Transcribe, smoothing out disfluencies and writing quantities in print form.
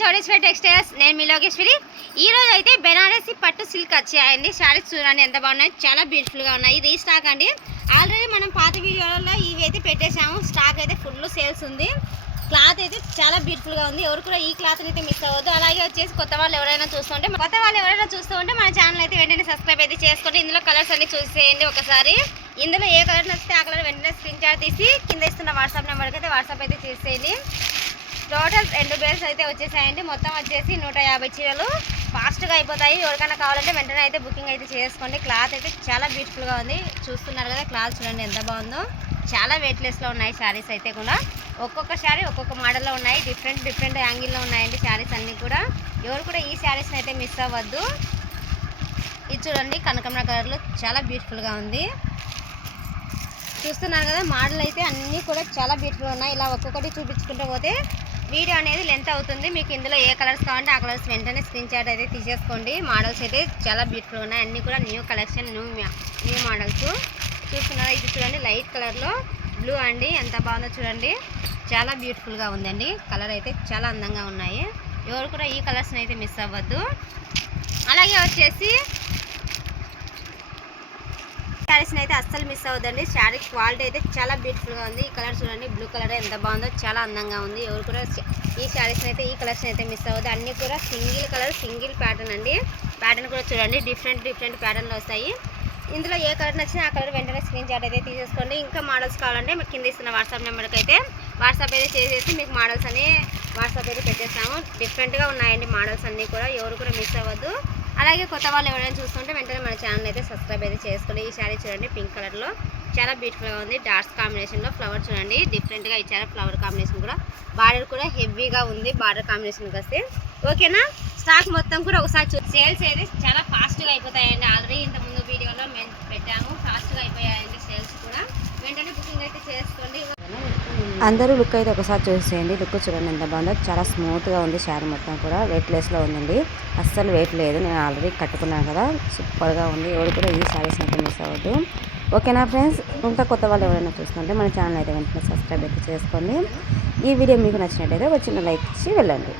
Chowdeshwari textiles. నేను మీ లోకేశ్వరి. ఈ రోజు అయితే బెనారసి పట్టు సిల్క్ వచ్చాయండి. శారీస్ చూడండి ఎంత బాగున్నాయి, చాలా బ్యూటిఫుల్గా ఉన్నాయి. రీస్టాక్ అండి. ఆల్రెడీ మనం పాత వీడియోలలో ఇవి అయితే పెట్టేశాము. స్టాక్ అయితే ఫుల్ సేల్స్ ఉంది. క్లాత్ అయితే చాలా బ్యూటిఫుల్గా ఉంది. ఎవరు కూడా ఈ క్లాత్ని అయితే మిస్ అవ్వద్దు. అలాగే వచ్చేసి కొత్త వాళ్ళు ఎవరైనా చూస్తూ ఉంటే మన ఛానల్ అయితే వెంటనే సబ్స్క్రైబ్ అయితే చేసుకోండి. ఇందులో కలర్స్ అన్ని చూసేయండి ఒకసారి. ఇందులో ఏ కలర్ నచ్చితే ఆ కలర్ వెంటనే స్క్రీన్ షాట్ తీసి కింద ఇస్తున్న వాట్సాప్ నెంబర్కి అయితే వాట్సాప్ అయితే చేసేయండి. టోటల్ 2 బేల్స్ అయితే వచ్చేసాయండి. మొత్తం వచ్చేసి 150 చీరలు ఫాస్ట్గా అయిపోతాయి. ఎవరికైనా కావాలంటే వెంటనే అయితే బుకింగ్ అయితే చేసుకోండి. క్లాత్ అయితే చాలా బ్యూటిఫుల్గా ఉంది. చూస్తున్నారు కదా, క్లాత్ చూడండి ఎంత బాగుందో. చాలా వెయిట్లెస్లో ఉన్నాయి శారీస్ అయితే కూడా. ఒక్కొక్క శారీ ఒక్కొక్క మోడల్లో ఉన్నాయి. డిఫరెంట్ యాంగిల్లో ఉన్నాయండి శారీస్ అన్నీ కూడా. ఎవరు కూడా ఈ శారీస్ని అయితే మిస్ అవ్వద్దు. ఇది చూడండి కనకమర కలర్లో చాలా బ్యూటిఫుల్గా ఉంది. చూస్తున్నారు కదా, మోడల్ అయితే అన్నీ కూడా చాలా బ్యూటిఫుల్గా ఉన్నాయి. ఇలా ఒక్కొక్కటి చూపించుకుంటూ పోతే వీడియో అనేది లెంత్ అవుతుంది. మీకు ఇందులో ఏ కలర్స్ కావాలంటే ఆ కలర్స్ వెంటనే స్క్రీన్ షాట్ అయితే తీసేసుకోండి. మోడల్స్ అయితే చాలా బ్యూటిఫుల్గా ఉన్నాయి. అన్నీ కూడా న్యూ కలెక్షన్, న్యూ మోడల్స్. చూస్తున్నారా, ఇది చూడండి లైట్ కలర్లో బ్లూ అండి, ఎంత బాగుందో చూడండి. చాలా బ్యూటిఫుల్గా ఉందండి. కలర్ అయితే చాలా అందంగా ఉన్నాయి. ఎవరు కూడా ఈ కలర్స్ని అయితే మిస్ అవ్వద్దు. అలాగే వచ్చేసి శారీస్ని అయితే అస్సలు మిస్ అవ్వద్దండి. శారీ క్వాలిటీ అయితే చాలా బ్యూటిఫుల్గా ఉంది. ఈ కలర్ చూడండి, బ్లూ కలర్ ఎంత బాగుందో, చాలా అందంగా ఉంది. ఎవరు కూడా ఈ శారీస్ని అయితే ఈ కలర్స్ని అయితే మిస్ అవ్వద్దు. అన్నీ కూడా సింగిల్ కలర్, సింగిల్ ప్యాటర్న్ అండి. ప్యాటర్న్ కూడా చూడండి డిఫరెంట్ ప్యాటర్న్లు వస్తాయి. ఇందులో ఏ కలర్ నచ్చినా ఆ కలర్ వెంటనే స్క్రీన్ షాట్ అయితే తీసేసుకోండి. ఇంకా మోడల్స్ కావాలంటే మీకు కింద ఇస్తున్న వాట్సాప్ నెంబర్కి అయితే వాట్సాప్ అయితే చేసేసి మీకు మోడల్స్ అన్ని వాట్సాప్ అయితే పెట్టేస్తాము. డిఫరెంట్గా ఉన్నాయండి మోడల్స్ అన్నీ కూడా. ఎవరు కూడా మిస్ అవ్వద్దు. అలాగే కొత్త వాళ్ళు ఎవరైనా చూస్తుంటే వెంటనే మన ఛానల్ అయితే సబ్స్క్రైబ్ అయితే చేసుకోండి. ఈ శారీ చూడండి పింక్ కలర్లో చాలా బ్యూటిఫుల్గా ఉంది. డార్క్స్ కాంబినేషన్లో ఫ్లవర్ చూడండి డిఫరెంట్గా ఇచ్చారు. ఫ్లవర్ కాంబినేషన్ కూడా, బార్డర్ కూడా హెవీగా ఉంది. బార్డర్ కాంబినేషన్కి వస్తే ఓకేనా. స్టాక్ మొత్తం కూడా ఒకసారి సేల్స్ అయితే చాలా ఫాస్ట్గా అయిపోతాయండి. ఆల్రెడీ ఇంతకుముందు వీడియోలో మేము పెట్టాము. ఫాస్ట్గా అయిపోయాయండి సేల్స్ కూడా. వెంటనే బుకింగ్ అయితే చేసుకోండి. అందరూ లుక్ అయితే ఒకసారి చూసేయండి. లుక్ చూడండి ఎంత బాగుందో. చాలా స్మూత్గా ఉంది. శారీ మొత్తం కూడా వెయిట్లెస్లో ఉందండి. అస్సలు వెయిట్ లేదు. నేను ఆల్రెడీ కట్టుకున్నాను కదా, సూపర్గా ఉంది. ఎవరు కూడా ఈ శారీస్ అయితే మిస్ అవ్వద్దు. ఓకేనా ఫ్రెండ్స్. ఇంకా కొత్త వాళ్ళు ఎవరైనా చూస్తుంటే మన ఛానల్ అయితే వెంటనే సబ్స్క్రైబ్ అయితే చేసుకోండి. ఈ వీడియో మీకు నచ్చినట్టయితే వచ్చిన లైక్ ఇచ్చి వెళ్ళండి.